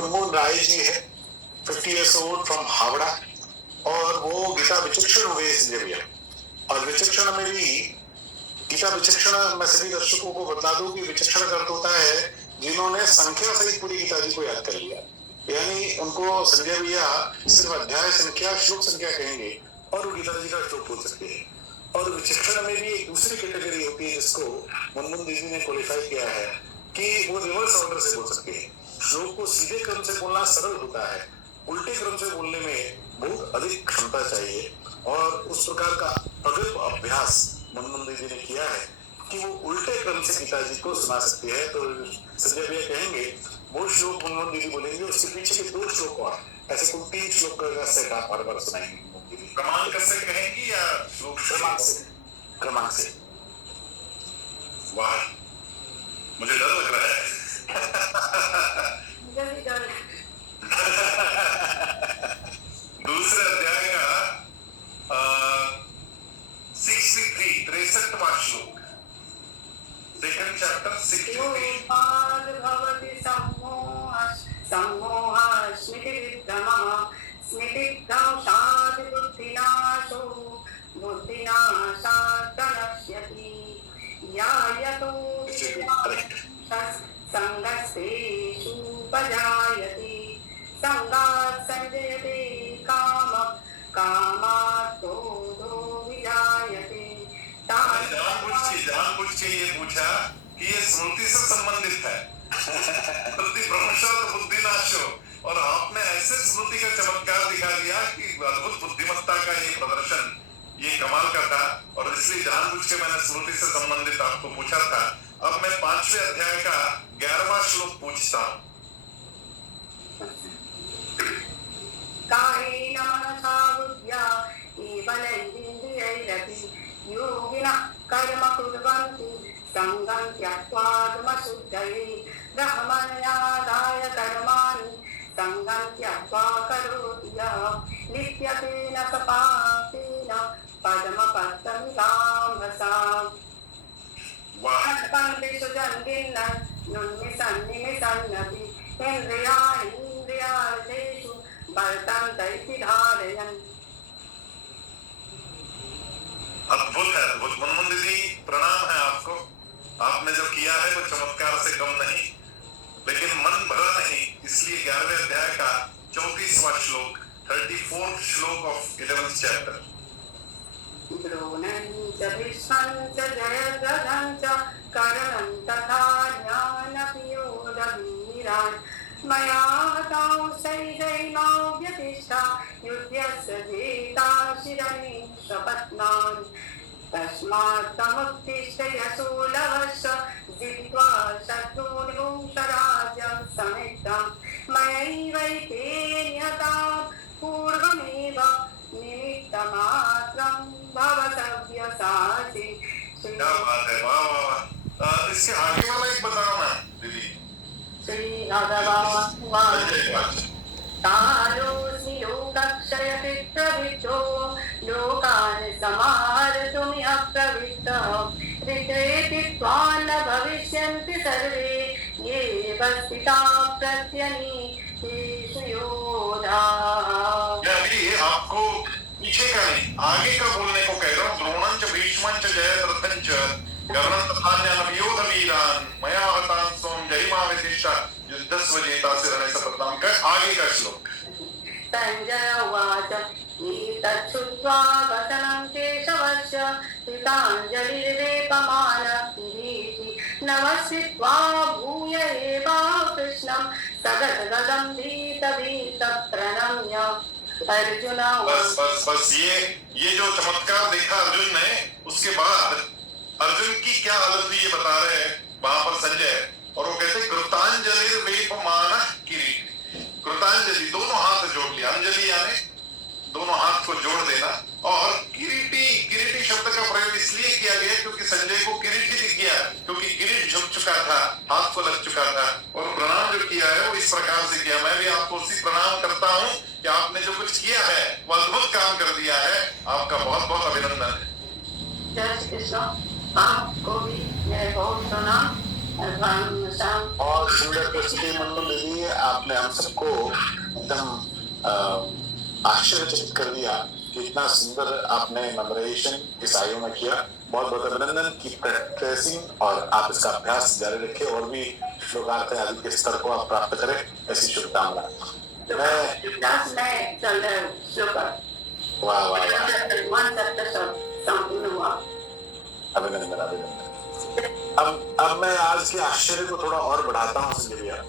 मुनमुन राय जी है, 50 years old from Howrah, और वो गीता विचक्षण हुए संजय भैया। और विचक्षण में भी गीता विचक्षण, मैं सभी दर्शकों को बता दूं कि विचक्षण का अर्थ होता है जिन्होंने संख्या सहित पूरी गीता जी को याद कर लिया, यानी उनको संजय भैया सिर्फ अध्याय संख्या श्लोक संख्या कहेंगे और वो गीता जी का श्लोक बोल सकते हैं। और विचक्षण में भी एक दूसरी कैटेगरी होती है जिसको मुनमुन दीदी ने क्वालिफाई किया है कि वो रिवर्स ऑर्डर से बोल सकते हैं। श्लोक को सीधे क्रम से बोलना सरल होता है, उल्टे क्रम से बोलने में बहुत अधिक क्षमता चाहिए, और उस प्रकार का प्रगल्भ अभ्यास मुनमुन दीदी ने किया है कि वो उल्टे क्रम से गीता जी को सुना सकती है। तो संजय भैया कहेंगे वो श्लोक मुनमुन दीदी बोलेंगे, उसके पीछे के 2 श्लोक और ऐसे कुल 3 श्लोक का सेट आप बार बार सुनाएंगे। क्रमांक से कहेंगी या श्लोक? क्रमांक से। वाह, मुझे डर लग रहा है। दूसरे अध्याय का 63वां श्लोक, सेकंड चैप्टर 63। स्मृतिभ्रंशात् बुद्धिनाशो बुद्धिनाशात् प्रणश्यति यायतो संगस्तेषुपजायते संगात् संजयते कामः कामात् क्रोधो विजायते। जानबूझ के ये पूछा कि ये स्मृति से संबंधित है, प्रतिभ्रंशात् बुद्धिनाशो, और आपने ऐसे स्मृति का चमत्कार दिखा दिया कि अद्भुत बुद्धिमत्ता का ये प्रदर्शन, ये कमाल का था, और इसलिए जानबूझ के मैंने स्मृति से संबंधित आपको पूछा था। अब मैं 5वें अध्याय का 11वां श्लोक पूछता हूँ। कायेन मनसा बुद्ध्या केवलैरिन्द्रियैरपि योगिनः कर्म कुर्वन्ति सङ्गं त्यक्त्वात्मशुद्धये ब्रह्मण्यादाय कर्माणि संगं त्यक्त्वा करोति यः लिप्यते न स पापेन पद्मपत्रमिवाम्भसाम्। पंक्तिषु जङ्गिन्नः नुन्निसन्निमिषन्नपि इन्द्रियाणीन्द्रियार्थेषु वर्तन्ते इति धारयन्। अद्भुत है, अद्भुत। मुनमुन दीदी, प्रणाम है आपको। आपने जो किया है वो चमत्कार से कम नहीं, लेकिन मन भरा नहीं, इसलिए 11वें अध्याय का 34वां श्लोक, 34th श्लोक ऑफ 11th चैप्टर। द्रोणं च भीष्मं च जयद्रथं च कर्णं तथा ज्ञानपि योधवीरान् मया हतौ सैदैवौ व्यतिष्ठा युध्यस्य जेता शिरणे स्वपत्नान् तस्मात् समुत्तिष्ठ यशो लभस्व जित्वा शत्रून् भुङ्क्षराज्यं समिद्धं मयैवैते निहताः पूर्वमेव निमित्तमात्रं भव सव्यसाचि। क्या बात है, वाह वाह वाह। इसके आगे वाला एक बताओ ना दीदी। श्री भगवान् तारोऽस्मि लोकक्षयति प्रवृद्धो लोकान् संहारतुमिह प्रवृत्तः ऋतेति त्वां न भविष्यन्ति सर्वे ये स्थिताः प्रत्यनीकेषु योधाः। यानी आपको पीछे का नहीं, आगे का बोलने को कह रहा हूँ। द्रोणंच भीष्मंच जयद्रथंच कर्णं तथा ज्ञानपि योधवीरान् मया हतां स्वं जयिमा विदिशा युद्धस्व जेता शिरणे सपत्नां का आगे का श्लोक। संजय उवाच एतच्छ्रुत्वा वचनं केशवस्य कृताञ्जलिर्वेपमानः किरीटी नमस्कृत्वा भूय एवाह कृष्णं सगद्गदं भीतभीतप्रणम्य अर्जुन। बस ये जो चमत्कार देखा अर्जुन ने, उसके बाद अर्जुन की क्या हालत हुई ये बता रहे हैं वहां पर संजय, और वो कहते कृतांजलिर्वेपमानः किरीटी। कृतांजलि, दोनों हाथ जोड़ लिया, अंजलि यानी दोनों हाथ को जोड़ देना, और किरीटी, किरीटी शब्द का प्रयोग इसलिए किया गया क्योंकि संजय को किरीट दिख गया, क्योंकि किरीट झुक चुका था, हाथ को लग चुका था, और प्रणाम जो किया है वो इस प्रकार से किया। मैं भी आपको उसी प्रणाम करता हूँ कि आपने जो कुछ किया है वो अद्भुत काम कर दिया है। आपका बहुत बहुत अभिनंदन है। जय श्री कृष्ण। आपको भी मैं बहुत प्रणाम। अध्वांसं और सुंदर प्रस्तुति मंडल दीदी, आपने हम सबको एकदम आश्चर्यचकित कर दिया कि इतना सुंदर आपने मेमोराइजेशन इस आयु में किया। बहुत बहुत अभिनंदन की प्रैक्टिसिंग, और आप इसका अभ्यास जारी रखें और भी लोकार्थ आदि के स्तर को आप प्राप्त करें, ऐसी शुभकामना। मैं 10 में चल रहे श्लोक वाह वाह वाह, वन चैप्टर संपूर्ण हुआ। अभिनंदन अभिनंदन। अब मैं आज के आश्चर्य को थोड़ा और बढ़ाता हूँ संजय भैया।